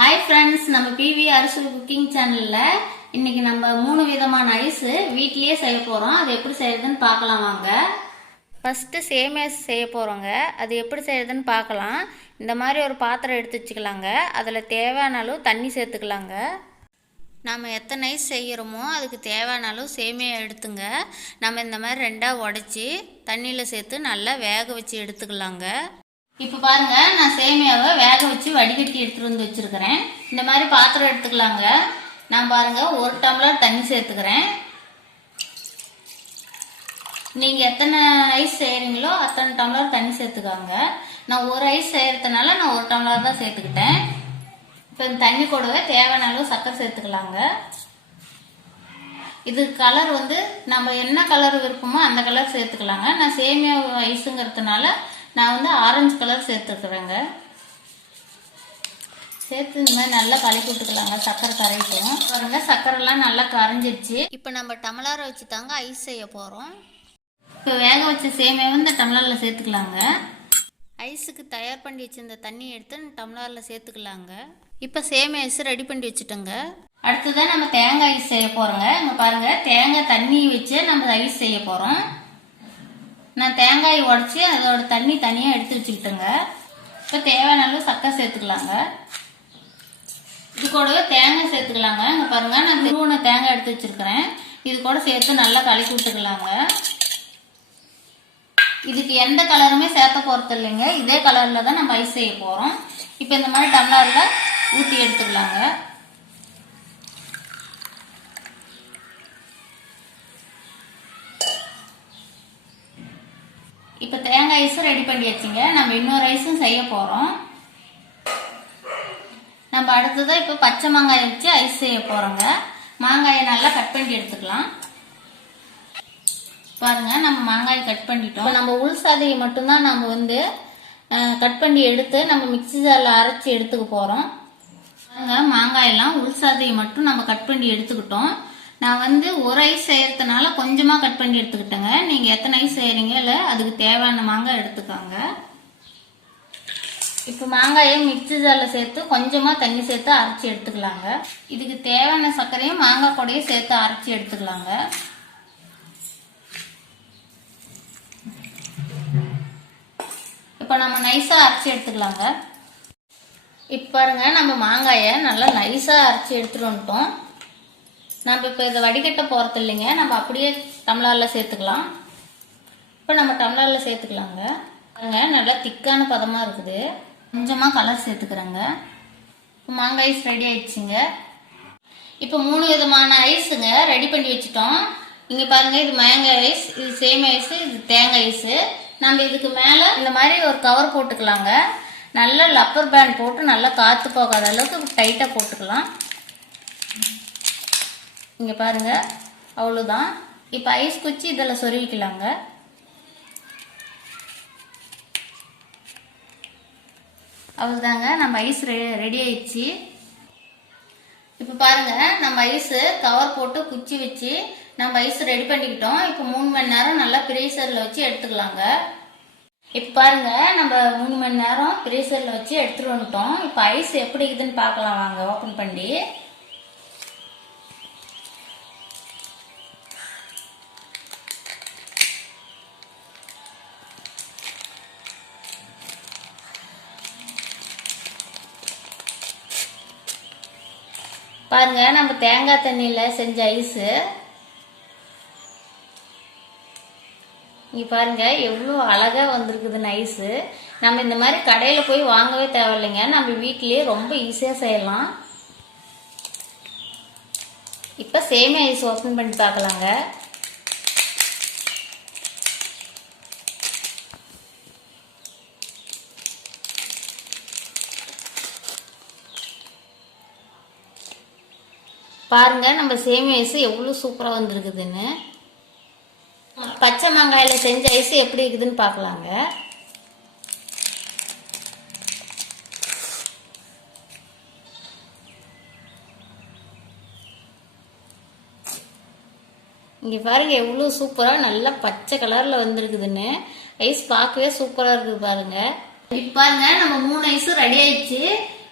Hi friends, நம்ம PV அரசு cooking சேனல்ல இன்னைக்கு நம்ம 3 விதமான ஐஸ் வீட்லயே செய்ய போறோம். அது எப்படி செய்யறதுன்னு பார்க்கலாம் வாங்க. ஃபர்ஸ்ட் சேமியா செய்ய போறோங்க. அது எப்படி செய்யறதுன்னு பார்க்கலாம். இந்த மாதிரி ஒரு பாத்திரம் எடுத்து வச்சுக்கலாங்க. அதில் தேவையான அளவு தண்ணி சேர்த்துக்கலாங்க. நம்ம எத்தனை ஐஸ் செய்கிறோமோ அதுக்கு தேவையான அளவு சேமியா எடுத்துங்க. நம்ம இந்த மாதிரி ரெண்டாக உடைச்சி தண்ணியில் சேர்த்து நல்லா வேக வச்சு எடுத்துக்கலாங்க. இப்போ பாருங்க, நான் சேமியாவை வேக வச்சு வடிகட்டி எடுத்துட்டு வந்து வச்சிருக்கிறேன். இந்த மாதிரி பாத்திரம் எடுத்துக்கலாங்க. நான் பாருங்க 1 டம்ளர் தண்ணி சேர்த்துக்கிறேன். நீங்க எத்தனை ஐஸ் செய்யறீங்களோ அத்தனை டம்ளர் தண்ணி சேர்த்துக்காங்க. நான் ஒரு ஐஸ் செய்யறதுனால நான் 1 டம்ளர் தான் சேர்த்துக்கிட்டேன். இப்போ இந்த தண்ணி கூடவே தேவையான அளவு சர்க்கரை சேர்த்துக்கலாங்க. இது கலர் நம்ம என்ன கலர் விருப்பமோ அந்த கலர் சேர்த்துக்கலாங்க. நான் சேமியா ஐஸுங்கிறதுனால நான் ஆரஞ்சு கலர் சேர்த்துக்கிறேங்க. சேர்த்து இந்த மாதிரி நல்லா கலக்கி விட்டுக்கலாங்க. சர்க்கரை கரைக்கும் பாருங்க, சர்க்கரைலாம் நல்லா கரைஞ்சிருச்சு. இப்போ நம்ம டம்ளரை வச்சு தாங்க ஐஸ் செய்ய போகிறோம். இப்போ வேக வச்ச சேமியாவை இந்த டம்ளரில் சேர்த்துக்கலாங்க. ஐஸுக்கு தயார் பண்ணி வச்சிருந்த தண்ணி எடுத்து டம்ளரில் சேர்த்துக்கலாங்க. இப்போ சேமியா ஐஸ் ரெடி பண்ணி வச்சுட்டோங்க. அடுத்ததான் நம்ம தேங்காய் ஐஸ் செய்ய போகிறோங்க. இங்கே பாருங்க, தேங்காய் தண்ணி வச்சு நம்ம ஐஸ் செய்ய போகிறோம். நான் தேங்காய் உடச்சி அதோட தண்ணி தனியாக எடுத்து வச்சுக்கிட்டேங்க. இப்போ தேவையான அளவு சர்க்கரை சேர்த்துக்கலாங்க. இது கூடவே தேங்காய் சேர்த்துக்கலாங்க. இங்கே பாருங்க, நான் துருவன தேங்காய் எடுத்து வச்சிருக்கிறேன். இது கூட சேர்த்து நல்லா கலக்கி விட்டுக்கலாங்க. இதுக்கு எந்த கலருமே சேர்த்த போறது இல்லைங்க. இதே கலர்ல தான் நம்ம ஐஸ் செய்ய போறோம். இப்போ இந்த மாதிரி டம்ளர்ல ஊற்றி எடுத்துக்கலாங்க. இப்போ தேங்காய் ஐஸும் ரெடி பண்ணி வச்சுங்க. நம்ம இன்னொரு ஐஸும் செய்ய போறோம். நம்ம அடுத்ததான் இப்போ பச்சை மாங்காய் வச்சு ஐஸ் செய்ய போறோங்க. மாங்காயை நல்லா கட் பண்ணி எடுத்துக்கலாம். பாருங்க, நம்ம மாங்காயை கட் பண்ணிட்டோம். நம்ம உள் சாதையை மட்டும்தான் நம்ம கட் பண்ணி எடுத்து நம்ம மிக்ஸி ஜாரில் அரைச்சி எடுத்துக்க போறோம். மாங்காயெல்லாம் உள் சாதையை மட்டும் நம்ம கட் பண்ணி எடுத்துக்கிட்டோம். நான் ஒரு ஐஸ் செய்யறதுனால கொஞ்சமா கட் பண்ணி எடுத்துக்கிட்டேங்க. நீங்க எத்தனை ஐஸ் செய்யறீங்க இல்ல அதுக்கு தேவையான மாங்காய் எடுத்துக்காங்க. இப்ப மாங்காயை மிக்ஸி ஜார்ல சேர்த்து கொஞ்சமா தண்ணி சேர்த்து அரைச்சி எடுத்துக்கலாங்க. இதுக்கு தேவையான சர்க்கரையும் மாங்காய் கூடயும் சேர்த்து அரைச்சி எடுத்துக்கலாங்க. இப்ப நம்ம நைஸா அரைச்சி எடுத்துக்கலாங்க. இப்ப பாருங்க, நம்ம மாங்காயை நல்லா நைஸா அரைச்சி எடுத்துட்டு வந்துட்டோம். நம்ம இப்போ இதை வடிகட்ட போகிறது இல்லைங்க. நம்ம அப்படியே டம்ளரில் சேர்த்துக்கலாம். இப்போ நம்ம டம்ளரில் சேர்த்துக்கலாங்க. நல்லா திக்கான பதமாக இருக்குது. கொஞ்சமாக கலர் சேர்த்துக்கிறேங்க. இப்போ மாங்காய் ஐஸ் ரெடி ஆயிடுச்சுங்க. இப்போ 3 விதமான ஐஸுங்க ரெடி பண்ணி வச்சுட்டோம். இங்கே பாருங்கள், இது மாங்காய் ஐஸ், இது சேமியா ஐஸ், இது தேங்காய் ஐஸு. நம்ம இதுக்கு மேலே இந்த மாதிரி ஒரு கவர் போட்டுக்கலாங்க. நல்லா லப்பர் பேண்ட் போட்டு நல்லா காற்று போகாத அளவுக்கு டைட்டாக போட்டுக்கலாம். இங்க பாருங்க, அவ்வளவுதான். இப்ப ஐஸ் குச்சி இதில் சொருவிக்கலாங்க. அவ்வளவுதாங்க, நம்ம ஐஸ் ரெடி ஆயிடுச்சு. இப்ப பாருங்க, நம்ம ஐஸ் கவர் போட்டு குச்சி வச்சு நம்ம ஐஸ் ரெடி பண்ணிக்கிட்டோம். இப்ப 3 மணி நேரம் நல்லா ஃப்ரீசர்ல வச்சு எடுத்துக்கலாங்க. இப்ப பாருங்க, நம்ம 3 மணி நேரம் ஃப்ரீசர்ல வச்சு எடுத்துட்டு வந்துட்டோம். இப்ப ஐஸ் எப்படி இருக்குதுன்னு பார்க்கலாம் வாங்க, ஓபன் பண்ணி. பாருங்க, நம்ம தேங்காய் தண்ணியில செஞ்ச ஐஸு. இங்க பாருங்க எவ்வளோ அழகா வந்திருக்குதுன்னு ஐஸு. நம்ம இந்த மாதிரி கடையில போய் வாங்கவே தேவையில்லைங்க. நம்ம வீட்டிலேயே ரொம்ப ஈஸியா செய்யலாம். இப்ப சேமியா ஐஸ் ஓபன் பண்ணி பார்க்கலாங்க. பாருங்க, நம்ம சேமியா ஐஸ் எவ்வளவு சூப்பரா வந்திருக்குதுன்னு. பச்சை மாங்காயில செஞ்ச ஐஸ் எப்படி இருக்குதுன்னு பார்க்கலாங்க. இங்க பாருங்க எவ்வளவு சூப்பரா நல்லா பச்சை கலர்ல வந்திருக்குதுன்னு. ஐஸ் பார்க்கவே சூப்பரா இருக்குது பாருங்க. இப்ப பாருங்க, நம்ம 3 ஐஸும் ரெடி ஆயிடுச்சு.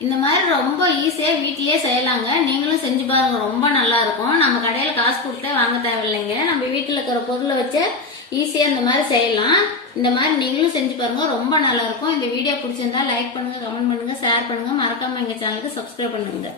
இந்த மாதிரி ரொம்ப ஈஸியா வீட்டிலேயே செய்யலாங்க. நீங்களும் செஞ்சு பாருங்க, ரொம்ப நல்லா இருக்கும். நம்ம கடையில காசு கொடுத்தே வாங்க தேவையில்லைங்க. நம்ம வீட்டுல இருக்கிற பொருளை வச்சு ஈஸியா இந்த மாதிரி செய்யலாம். இந்த மாதிரி நீங்களும் செஞ்சு பாருங்க, ரொம்ப நல்லா இருக்கும். இந்த வீடியோ பிடிச்சிருந்தா லைக் பண்ணுங்க, கமெண்ட் பண்ணுங்க, ஷேர் பண்ணுங்க, மறக்காம எங்க சேனலுக்கு சப்ஸ்கிரைப் பண்ணுங்க.